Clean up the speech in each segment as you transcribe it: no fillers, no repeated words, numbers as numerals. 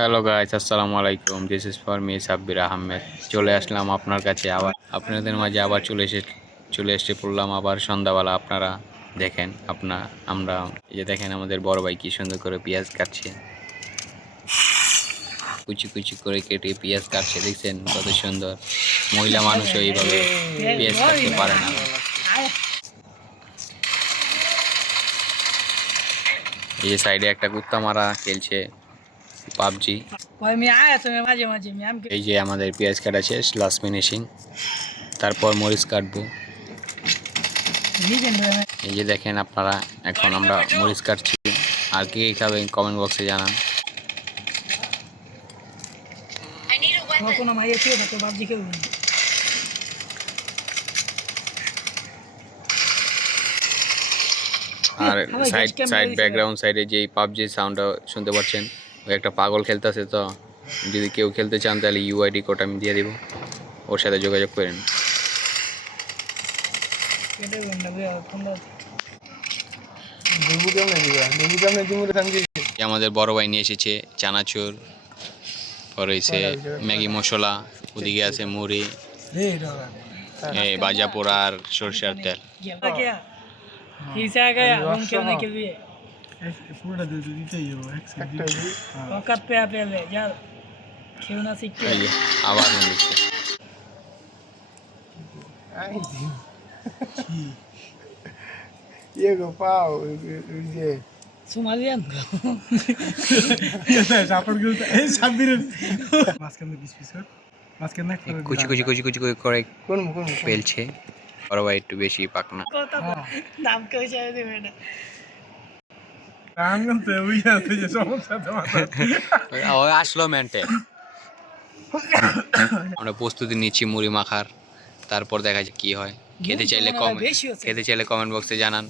Hello guys, আসসালামু আলাইকুম। This is for me Sabbir Ahmed. চলে আসলাম আপনার কাছে আবার, আপনাদের মাঝে আবার চলে এসে পড়লাম আবার সন্ধ্যাবেলা। আপনারা দেখেন, আমরা এই যে দেখেন আমাদের বড় ভাই কি সুন্দর করে পেঁয়াজ কাটছে, কুচি কুচি করে কেটে পেঁয়াজ কাটছে। দেখছেন কত সুন্দর। মহিলা মানুষও এইভাবে পেঁয়াজ কাটতে পারে না। এই যে সাইডে একটা কুত্তা মারা খেলছে পাবজি। এই যে আমাদের পেঁয়াজ কাটা শেষ, লাস্ট ফিনিশিং। তারপর মরিচ কাটবো। এই যে দেখেন আপনারা, এখন আমরা মরিচ কাটছি। আর কে খাবেন কমেন্ট বক্সে জানান। আর সাইড ব্যাকগ্রাউন্ড সাইডে যে পাবজি সাউন্ডটা শুনতে পাচ্ছেন, ওই একটা পাগল খেলতেছে। তো যদি কেউ খেলতে চান তাহলে ইউআইডি কোড আমি দিয়ে দিব, ওর সাথে যোগাযোগ করেন। আমাদের বড় ভাই নিয়ে এসেছে চানাচুর, পরে হয়েছে ম্যাগি মশলা, ওদিকে আছে মুড়ি, ভাজা পোড়া আর সরষের তেল। আবার Diego Pau, Somalian. কুচি কুচি কুচি কুচি করে পেলছে। বড় ভাই একটু বেশি পাকনা। নাম কেউ চাই দেবে না। আসলো মেন্টে। আমরা প্রস্তুতি নিচ্ছি মুড়ি মাখার, তারপর দেখা যায় কি হয়। খেতে চাইলে কমেন্ট বক্সে জানান,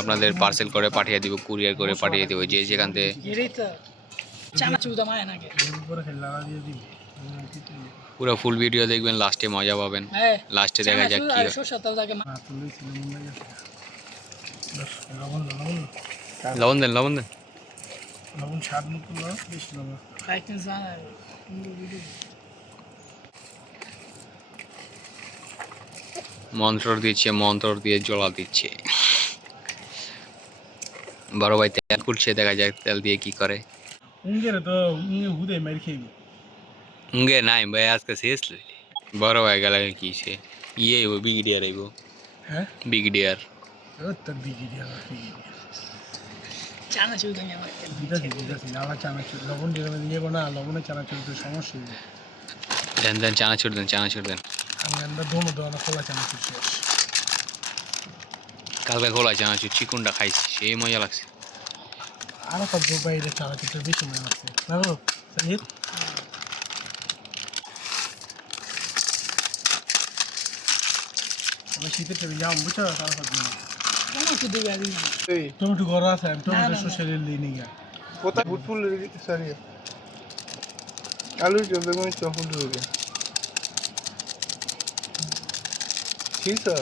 আপনাদের পার্সেল করে পাঠিয়ে দিব, কুরিয়ার করে পাঠিয়ে দিব যে যেখান থেকে। পুরো ফুল ভিডিও দেখবেন, লাস্টে মজা পাবেন। লাস্টে দেখা যাক কি হয়। লবণ দেন, লবণ দেন। মন্ত্র দিচ্ছে, মন্ত্র দিয়ে জ্বলা দিচ্ছে। বড় ভাই তেল কুটছে, দেখা যাক তেল দিয়ে কি করে। উঙ্গে নাই ভাই, আজকে শেষ। বড় ভাই গেলে কি সে ইয়ে বিগডিয়ার আইব। হ্যাঁ, বিগডিয়ার। দেন দেন চানাচুর দেন, চানাচুর দেন। কালকে খোলা চানাচুর চিকুনটা খাইছি, সেই মজা লাগছে। আরো কত বাইরে চানাচুরটা বেশি মজা লাগছে। জানো সাহিদ, আমি শীতের টাইমে যাম, বুঝছো? তার কথা টমেটো ঘর আছে, টমেটো শসের লিয়ে নিয়ে কোথায় ফুটফুল সরি আলু বেগুন চফুল ঢুকে ঠিক আছে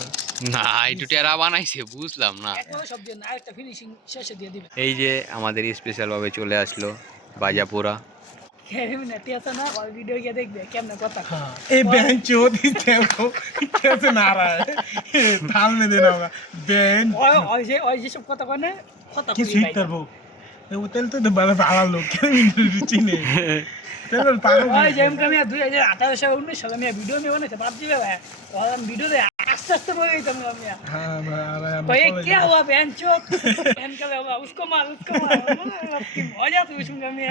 না, একটু টেরা বানাইছে, বুঝলাম না। এই যে আমাদের স্পেশাল ভাবে চলে আসলো ভাজা পোড়া। आस्ते आस्ते बोल गई तुम क्या हुआ बहन चोद बहन का होगा उसको मार मजा तो सुनगा मैं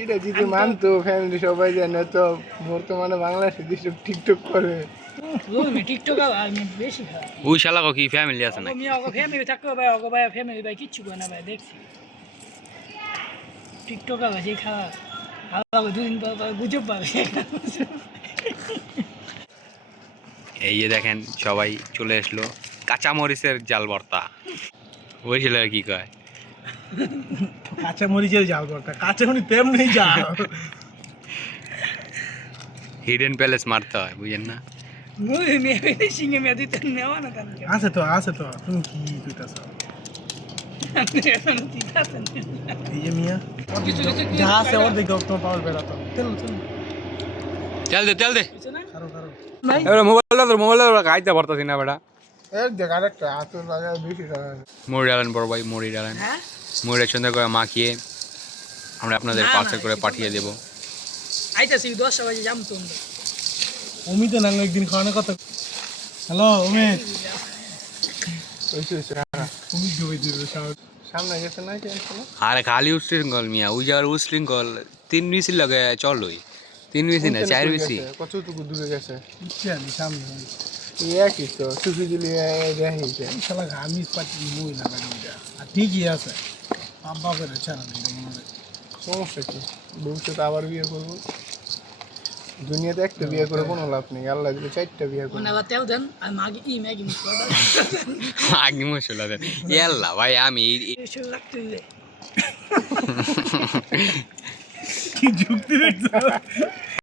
এটা যদি মানতো ফ্যামিলি সবাই জানে তো বর্তমানে বাংলাদেশে যেসব টিকটক করে আমি টিকটক আমি বেশি খাই ওই শালা কি ফ্যামিলি আছে না? আমি ওগো ফ্যামিলি থাকো ভাই ওগো ভাই ফ্যামিলি ভাই কিচ্ছু করে না ভাই দেখছি টিকটক আছে খাওয়া আলাদা দুদিন পর গুজব পাবে। এই যে দেখেন সবাই চলে আসলো, কাঁচা মরিচের জাল ভর্তা। ওই ছেলে কি কয়, কাঁচা মরিচের জাল ভর্তা। কাঁচা মরিচ তেমনি জাল, হিডেন প্যালেস মারতে হয়, বুঝেন না? আছে তো তুমি কি কইতাছ? ঠিক আছে এই যে মিয়া কিছু কিছু যা আছে ওর দিকে তোমার পাওয়ার বেড়াতো চল চল তেল দে তেল দে কিছু না কারো ভাই এবার মোবাইলটা খাইতে পারতাছি না বেটা এর দেখ আরেকটা আতর লাগা বেশি টাকা মুড়ি ডালেন বড় ভাই মুড়ি ডালেন হ্যাঁ মুড়িটা সুন্দর করে মাখিয়ে আমরা আপনাদের পার্সেল করে পাঠিয়ে দেব আইতাছি 10 বাজে যাম তো অমিত না একদিন খাওয়ানোর কথা হ্যালো অমিত অমিত জমি দিবে সামনে গেছে না টেনশন আরে খালি উশৃঙ্খল মিয়া ওই যাওয়ার উশৃঙ্খল 3 বিসি লাগে চলই 3 বিসি না 4 বিসি কতটুকু দূরে গেছে বুঝছি আমি সামনে একই তো চুকি দিলি দেখিছে শালা আমি পাটি মুই না বাড়িটা আর ঠিকই আছে আব্বা করে ছাড়া নেই সমস্যা কি ভবিষ্যতে আবার বিয়ে করবো দুনিয়াতে একটা বিয়ে করে কোনো লাভ নেই আল্লাহ দিলে 4টা বিয়ে করবো মনে আবার তেল দেন আর মাগি ম্যাগি মিস করে আগে মশলা দেন ইয়াল্লা ভাই আমি এসে লাগতে দিলে কি যুক্তি